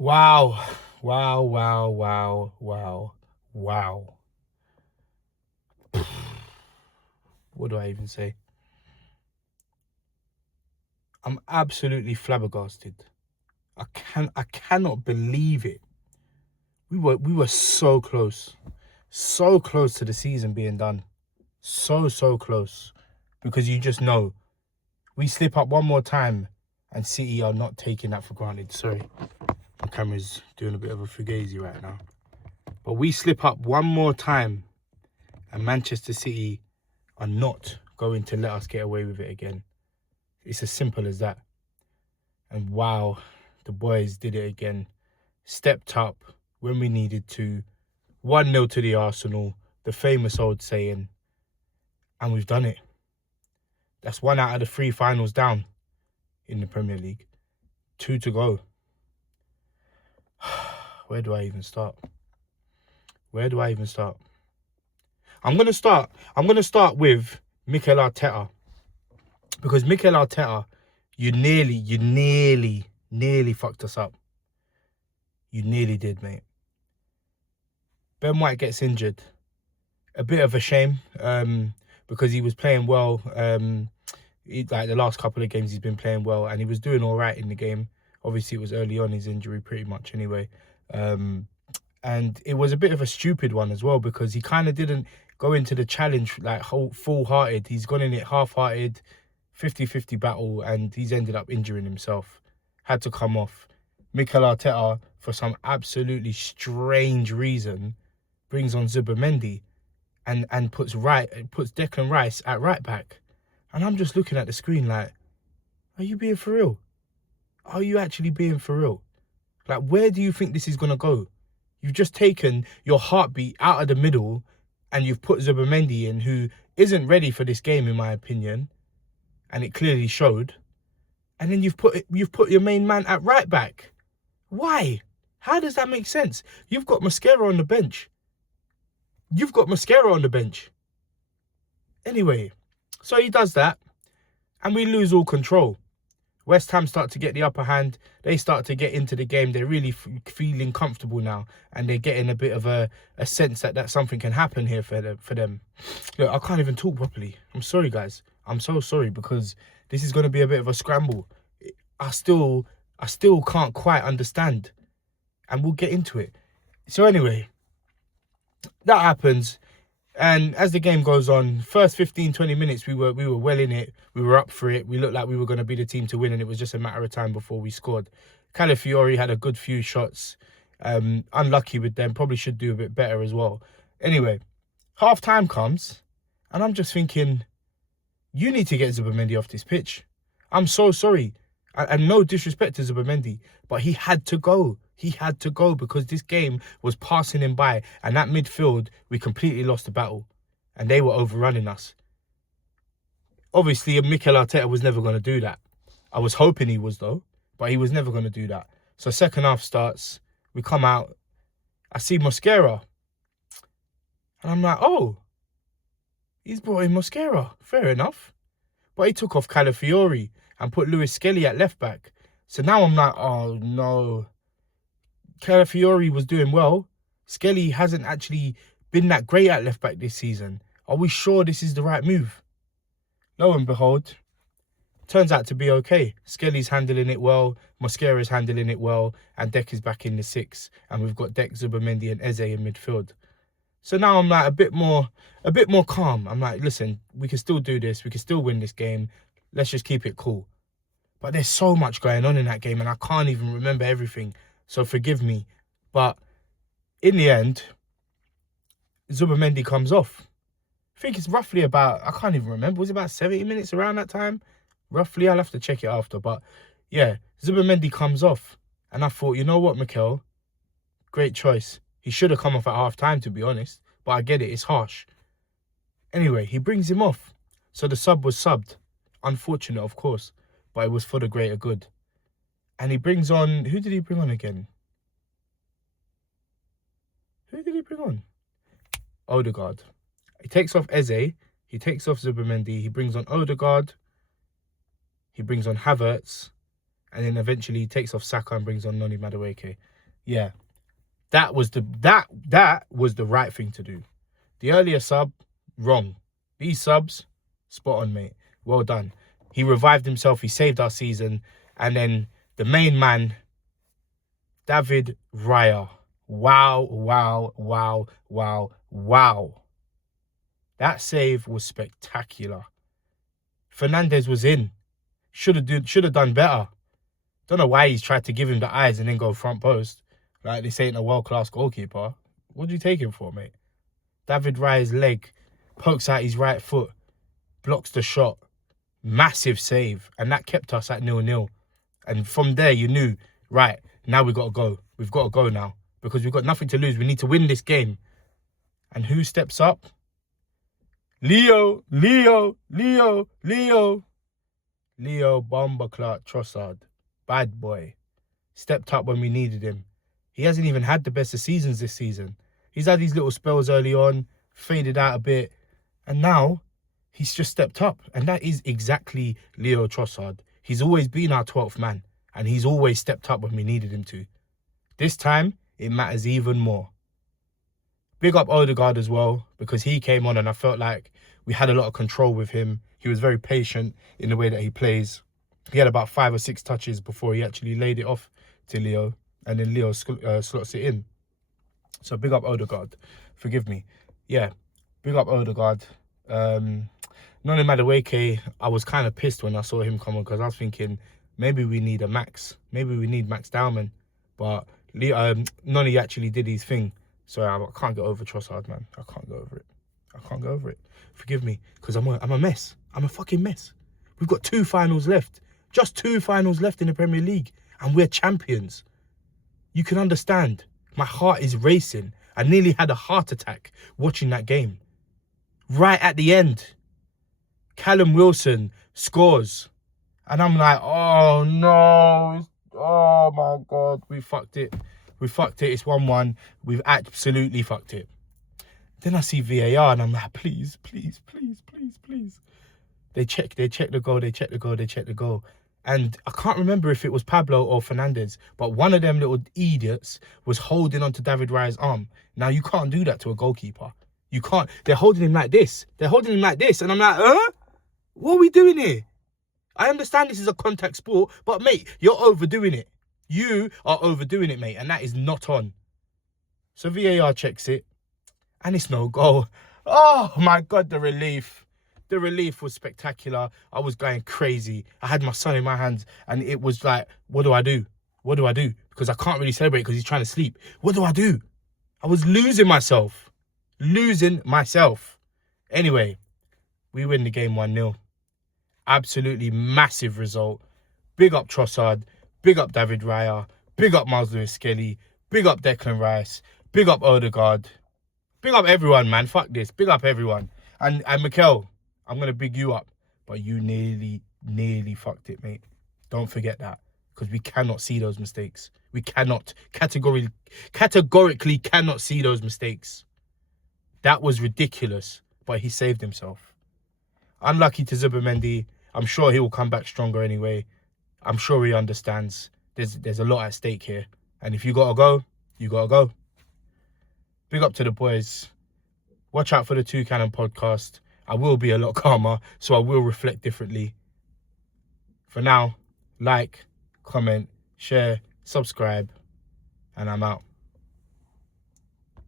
Wow. Wow, wow, wow, wow, wow. What do I even say? I'm absolutely flabbergasted. I cannot believe it. We were so close. So close to the season being done. So close. Because you just know we slip up one more time and City are not taking that for granted. Sorry. My camera's doing a bit of a fugazi right now. But we slip up one more time and Manchester City are not going to let us get away with it again. It's as simple as that. And wow, the boys did it again. Stepped up when we needed to. 1-0 to the Arsenal, the famous old saying. And we've done it. That's 1 out of the 3 finals down in the Premier League. 2 to go. Where do I even start? Where do I even start? I'm gonna start with Mikel Arteta. Because Mikel Arteta, you nearly fucked us up. You nearly did, mate. Ben White gets injured. A bit of a shame, because he was playing well. Like the last couple of games, he's been playing well, and he was doing all right in the game. Obviously, it was early on his injury, pretty much anyway. And it was a bit of a stupid one as well, because he kind of didn't go into the challenge like full-hearted. He's gone in it half-hearted, 50-50 battle, and he's ended up injuring himself. Had to come off. Mikel Arteta, for some absolutely strange reason, brings on Zubimendi and puts Declan Rice at right back. And I'm just looking at the screen like, are you being for real? Are you actually being for real? Like, where do you think this is going to go? You've just taken your heartbeat out of the middle and you've put Zubimendi in, who isn't ready for this game, in my opinion. And it clearly showed. And then you've put your main man at right back. Why? How does that make sense? You've got Mascara on the bench. Anyway, so he does that. And we lose all control. West Ham start to get the upper hand. They start to get into the game. They're really feeling comfortable now. And they're getting a bit of a sense that something can happen here for them. Look, I can't even talk properly. I'm sorry, guys. I'm so sorry, because this is going to be a bit of a scramble. I still can't quite understand. And we'll get into it. So anyway, that happens. And as the game goes on, first 15, 20 minutes, we were well in it. We were up for it. We looked like we were going to be the team to win, and it was just a matter of time before we scored. Calafiori had a good few shots. Unlucky with them. Probably should do a bit better as well. Anyway, half-time comes, and I'm just thinking, you need to get Zubimendi off this pitch. I'm so sorry. And no disrespect to Zubimendi, but he had to go. He had to go, because this game was passing him by. And that midfield, we completely lost the battle. And they were overrunning us. Obviously, Mikel Arteta was never going to do that. I was hoping he was, though. But he was never going to do that. So second half starts. We come out. I see Mascara. And I'm like, oh, he's brought in Mascara. Fair enough. But he took off Calafiori and put Lewis Skelly at left back. So now I'm like, oh, no. Calafiori was doing well. Skelly hasn't actually been that great at left back this season. Are we sure this is the right move? Lo and behold, turns out to be okay. Skelly's handling it well, Mascara's handling it well, and Deck is back in the 6. And we've got Deck, Zubimendi and Eze in midfield. So now I'm like a bit more calm. I'm like, listen, we can still do this. We can still win this game. Let's just keep it cool. But there's so much going on in that game, and I can't even remember everything. So forgive me. But in the end, Zubimendi comes off. I think it's roughly about, I can't even remember. Was it about 70 minutes around that time? Roughly, I'll have to check it after. But yeah, Zubimendi comes off. And I thought, you know what, Mikel? Great choice. He should have come off at half-time, to be honest. But I get it, it's harsh. Anyway, he brings him off. So the sub was subbed. Unfortunate, of course. But it was for the greater good. And he brings on... Who did he bring on again? Who did he bring on? Odegaard. He takes off Eze. He takes off Zubimendi. He brings on Odegaard. He brings on Havertz. and then eventually he takes off Saka and brings on Noni Madueke. Yeah, that was the right thing to do. The earlier sub, wrong. These subs, spot on, mate. Well done. He revived himself. He saved our season. And then the main man, David Raya. Wow, wow, wow, wow, wow. That save was spectacular. Fernandes was in. Should have done better. Don't know why he's tried to give him the eyes and then go front post. Like, this ain't a world-class goalkeeper. What do you take him for, mate? David Raya's leg pokes out his right foot, blocks the shot. Massive save. And that kept us at 0-0. And from there, you knew, right, now we've got to go. We've got to go now. Because we've got nothing to lose. We need to win this game. And who steps up? Leo Bombaclat Trossard. Bad boy. Stepped up when we needed him. He hasn't even had the best of seasons this season. He's had these little spells early on, faded out a bit, and now he's just stepped up. And that is exactly Leo Trossard. He's always been our 12th man, and he's always stepped up when we needed him to. This time, it matters even more. Big up Odegaard as well, because he came on and I felt like we had a lot of control with him. He was very patient in the way that he plays. He had about 5 or 6 touches before he actually laid it off to Leo, and then Leo slots it in. So big up Odegaard. Forgive me. Yeah, big up Odegaard. Noni Madueke, I was kind of pissed when I saw him come on because I was thinking maybe we need a Max. Maybe we need Max Dowman. But Noni actually did his thing. So I can't get over Trossard, man. I can't go over it. I can't go over it. Forgive me, because I'm a mess. I'm a fucking mess. We've got 2 finals left. Just 2 finals left in the Premier League. And we're champions. You can understand. My heart is racing. I nearly had a heart attack watching that game. Right at the end, Callum Wilson scores. And I'm like, oh no. Oh my God. We fucked it. We fucked it. It's 1-1. We've absolutely fucked it. Then I see VAR and I'm like, please, please, please, please, please. They check the goal. And I can't remember if it was Pablo or Fernandes, but one of them little idiots was holding onto David Raya's arm. Now, you can't do that to a goalkeeper. You can't. They're holding him like this. And I'm like, what are we doing here? I understand this is a contact sport, but mate, you're overdoing it. You are overdoing it, mate, and that is not on. So VAR checks it, and it's no goal. Oh, my God, the relief. The relief was spectacular. I was going crazy. I had my son in my hands, and it was like, what do I do? What do I do? Because I can't really celebrate because he's trying to sleep. What do I do? I was losing myself. Anyway, we win the game 1-0. Absolutely massive result. Big up Trossard. Big up David Raya. Big up Miles Lewis-Skelly. Big up Declan Rice. Big up Odegaard. Big up everyone, man. Fuck this. Big up everyone. And Mikel, I'm going to big you up. But you nearly fucked it, mate. Don't forget that. Because we cannot see those mistakes. We cannot. Categorically cannot see those mistakes. That was ridiculous. But he saved himself. Unlucky to Zubimendi. I'm sure he will come back stronger anyway. I'm sure he understands. There's a lot at stake here. And if you got to go, you got to go. Big up to the boys. Watch out for the Two Cannon podcast. I will be a lot calmer, so I will reflect differently. For now, like, comment, share, subscribe, and I'm out.